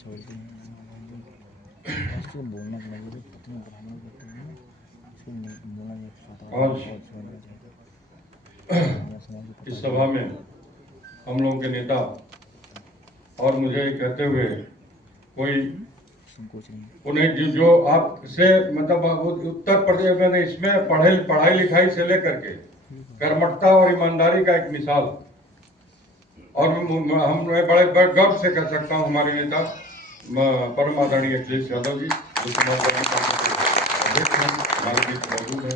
छोड़ती हैं इसको बोलना चाहिए पत्नी बढ़ाने करते हैं इसको बोलना आज इस सभा में हम लोगों के नेता और मुझे कहते हुए कोई उन्हें जो आपसे मतलब उत्तर प्रदेश में इसमें पढ़ाई लिखाई से लेकर के कर्मठता और ईमानदारी का एक मिसाल और हम बड़े गर्व से कह सकता हूँ हमारे नेता परम आदरणीय अखिलेश यादव जी जो समाजवादी पार्टी के अध्यक्ष हैं हमारे बीच मौजूद है,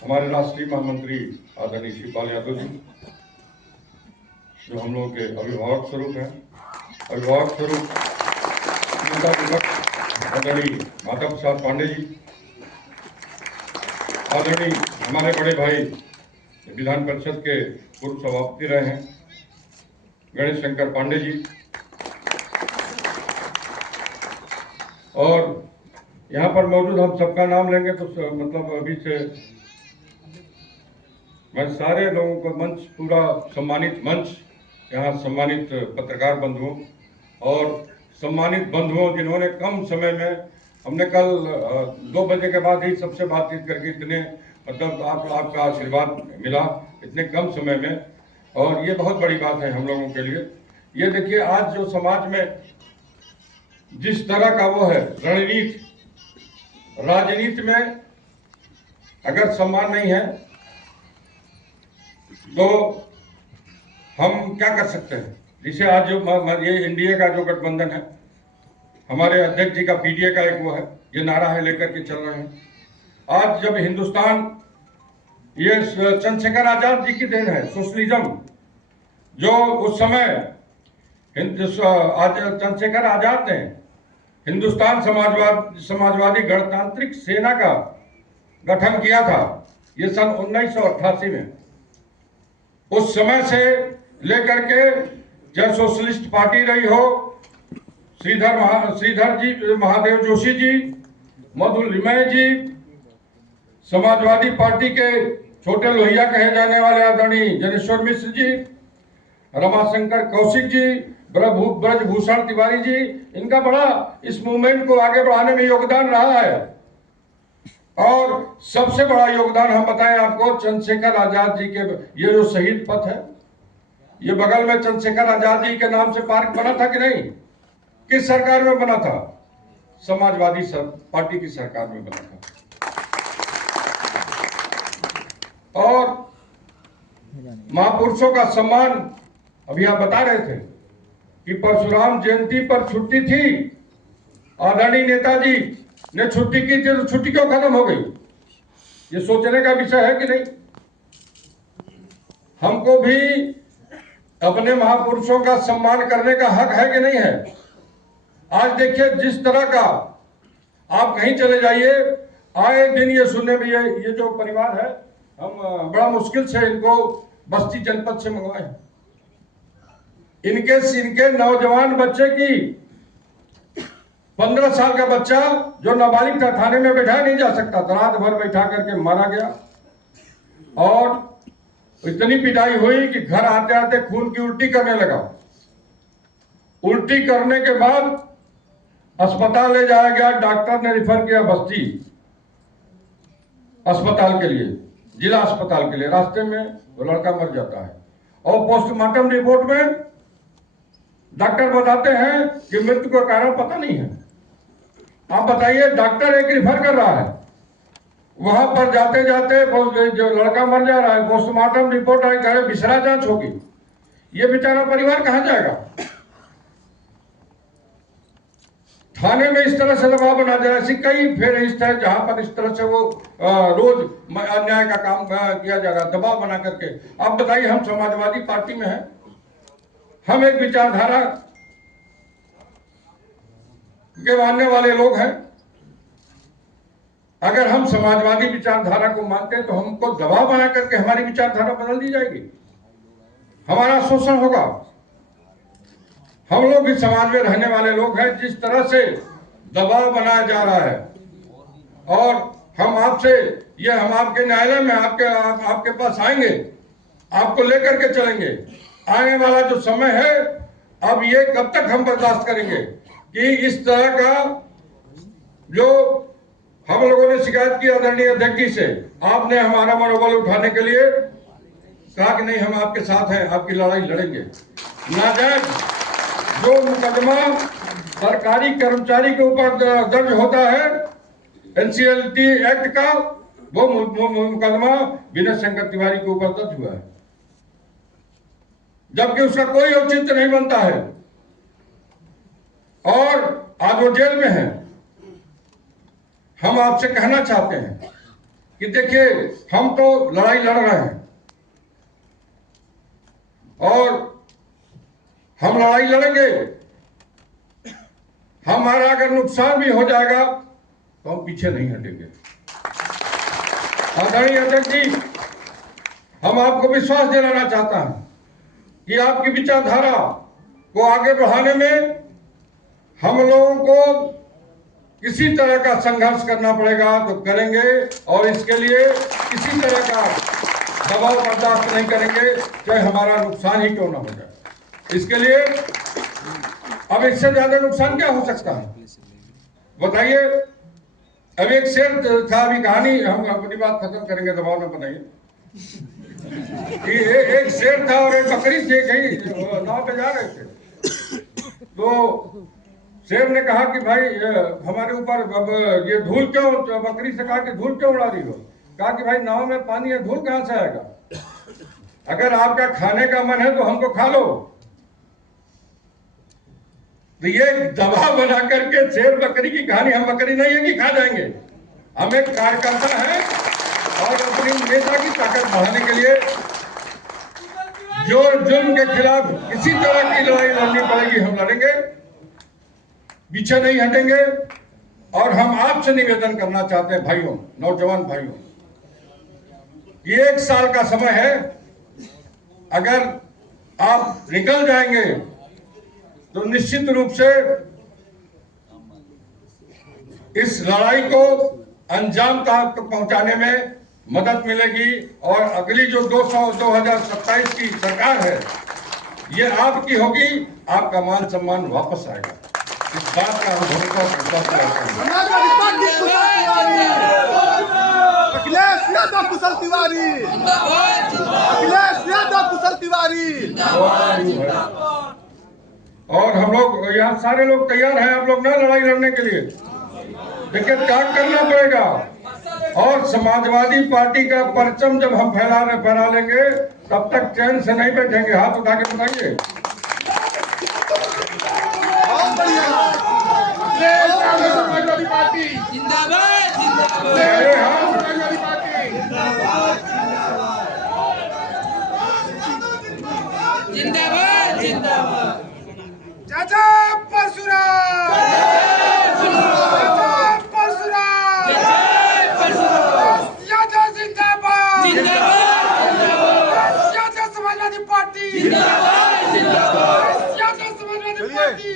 हमारे राष्ट्रीय महामंत्री आदरणीय शिवपाल यादव जी जो हम लोगों के अभिभावक स्वरूप हैं, अभिभावक स्वरूप नेता विपक्ष आदरणीय माता प्रसाद पांडे जी, आदरणीय हमारे बड़े भाई विधान परिषद के पूर्व सभापति रहे हैं गणेश शंकर पांडे जी, और यहाँ पर मौजूद हम सबका नाम लेंगे तो मतलब अभी से मैं सारे लोगों को मंच पूरा सम्मानित मंच, यहाँ सम्मानित पत्रकार बंधुओं और सम्मानित बंधुओं जिन्होंने कम समय में, हमने कल 2 बजे के बाद ही सबसे बातचीत करके इतने मतलब आपका आशीर्वाद मिला इतने कम समय में, और ये बहुत बड़ी बात है हम लोगों के लिए। ये देखिए आज जो समाज में जिस तरह का वो है रणनीति, राजनीति में अगर सम्मान नहीं है तो हम क्या कर सकते हैं। जिसे आज जो ये एनडीए का जो गठबंधन है, हमारे अध्यक्ष जी का पीडीए का एक वो है, ये नारा है लेकर के चल रहे हैं। आज जब हिंदुस्तान, ये चंद्रशेखर आजाद जी की देन है सोशलिज्म, जो उस समय चंद्रशेखर आजाद ने हिंदुस्तान समाजवादी गणतांत्रिक सेना का गठन किया था, ये सन 1988 में। उस समय से लेकर के जब सोशलिस्ट पार्टी रही हो, श्रीधर जी, महादेव जोशी जी, मधु लिमय जी, समाजवादी पार्टी के छोटे लोहिया कहे जाने वाले आदरणीय जनेश्वर मिश्र जी, रमाशंकर कौशिक जी, ब्रजभूषण तिवारी जी, इनका बड़ा इस मूवमेंट को आगे बढ़ाने में योगदान रहा है। और सबसे बड़ा योगदान हम बताएं आपको, चंद्रशेखर आजाद जी के ये जो शहीद पथ है, ये बगल में चंद्रशेखर आजाद जी के नाम से पार्क बना था कि नहीं? किस सरकार में बना था? समाजवादी पार्टी की सरकार में बना था। और महापुरुषों का सम्मान, अभी आप बता रहे थे कि परशुराम जयंती पर छुट्टी थी, आदरणीय नेताजी ने छुट्टी की थी, तो छुट्टी क्यों खत्म हो गई? ये सोचने का विषय है कि नहीं? हमको भी अपने महापुरुषों का सम्मान करने का हक है कि नहीं है? आज देखिए जिस तरह का, आप कहीं चले जाइए, आए दिन ये सुनने में, ये जो परिवार है, हम बड़ा मुश्किल से इनको बस्ती जनपद से मंगवाए। इनके नौजवान बच्चे की 15 साल का बच्चा जो नाबालिग था, थाने में बैठाया नहीं जा सकता था, रात भर बैठा करके मारा गया। और इतनी पिटाई हुई कि घर आते आते खून की उल्टी करने लगा। उल्टी करने के बाद अस्पताल ले जाया गया, डॉक्टर ने रिफर किया बस्ती अस्पताल के लिए, जिला अस्पताल के लिए। रास्ते में वो लड़का मर जाता है और पोस्टमार्टम रिपोर्ट में डॉक्टर बताते हैं कि मृत्यु का कारण पता नहीं है। आप बताइए, डॉक्टर एक रिफर कर रहा है, वहां पर जाते जाते जो लड़का मर जा रहा है, पोस्टमार्टम रिपोर्ट आई, कह रहे विसरा जांच होगी। ये बेचारा परिवार कहां जाएगा? थाने में इस तरह से दबाव बना दे, ऐसी कई फेरहिस्त है जहां पर इस तरह से वो रोज अन्याय का काम किया जा रहा है, दबाव बना करके। आप बताइए, हम समाजवादी पार्टी में हैं, हम एक विचारधारा के मानने वाले लोग हैं। अगर हम समाजवादी विचारधारा को मानते हैं तो हमको दबाव बना करके हमारी विचारधारा बदल दी जाएगी, हमारा शोषण होगा। हम लोग भी समाज में रहने वाले लोग हैं। जिस तरह से दबाव बनाया जा रहा है, और हम आपसे, ये हम आपके न्यायालय में आपके पास आएंगे, आपको लेकर के चलेंगे। आने वाला जो समय है, अब ये कब तक हम बर्दाश्त करेंगे कि इस तरह का जो हम लोगों ने शिकायत की आदरणीय अध्यक्ष जी से, आपने हमारा मनोबल उठाने के लिए कहा कि नहीं हम आपके साथ हैं, आपकी लड़ाई लड़ेंगे। नाजायज जो मुकदमा सरकारी कर्मचारी के ऊपर दर्ज होता है एनसीएलटी एक्ट का, वो मुकदमा विनय शंकर तिवारी के ऊपर दर्ज हुआ है, जबकि उसका कोई औचित्य नहीं बनता है और आज वो जेल में है। हम आपसे कहना चाहते हैं कि देखिए, हम तो लड़ाई लड़ रहे हैं और हम लड़ाई लड़ेंगे। हमारा अगर नुकसान भी हो जाएगा तो हम पीछे नहीं हटेंगे। आदरणीय अध्यक्ष जी, हम आपको विश्वास दिलाना चाहता हूं कि आपकी विचारधारा को आगे बढ़ाने में हम लोगों को किसी तरह का संघर्ष करना पड़ेगा तो करेंगे और इसके लिए किसी तरह का दबाव बर्दाश्त नहीं करेंगे, चाहे हमारा नुकसान ही क्यों ना हो जाए। इसके लिए अब इससे ज्यादा नुकसान क्या हो सकता है बताइए। अब एक शेर था, अभी कहानी हम अपनी बात खत्म करेंगे, दबाव में बनाइए। एक शेर था और एक बकरी से कहीं नाव पे जा रहे थे, तो शेर ने कहा कि भाई हमारे ऊपर अब ये धूल क्यों, बकरी से कहा कि धूल क्यों उड़ा रही हो? कहा कि भाई नाव में पानी है, धूल कहां से आएगा? अगर आपका खाने का मन है तो हमको खा लो। तो ये दबाव बना करके शेर बकरी की कहानी, हम बकरी नहीं है कि खा जाएंगे। हम एक कार्यकर्ता है और अपनी नेता की ताकत बढ़ाने के लिए जो जुल्म के खिलाफ किसी तरह की लड़ाई लड़नी पड़ेगी हम लड़ेंगे, पीछे नहीं हटेंगे। और हम आपसे निवेदन करना चाहते हैं भाइयों, नौजवान भाइयों, ये 1 साल का समय है, अगर आप निकल जाएंगे तो निश्चित रूप से इस लड़ाई को अंजाम तक पहुंचाने में मदद मिलेगी और अगली जो 2027 की सरकार है ये आपकी होगी, आपका मान सम्मान वापस आएगा। इस बात का अखिलेश यादव कुशल तिवारी, अखिलेश यादव कुशल तिवारी। और हम लोग यहाँ सारे लोग तैयार हैं, आप लोग ना लड़ाई लड़ने के लिए। देखिए, त्याग करना पड़ेगा और समाजवादी पार्टी का परचम जब हम फहरा लेंगे तब तक चैन से नहीं बैठेंगे। हाथ उठा के बताइए। समाजवादी पार्टी जिंदाबाद, जिंदाबाद, समाजवादी पार्टी जिंदाबाद, जिंदाबाद। चाचा परशुराम, चाचा परशुराम, यादव जिंदाबाद, यादव समाजवादी पार्टी, यादव समाजवादी पार्टी।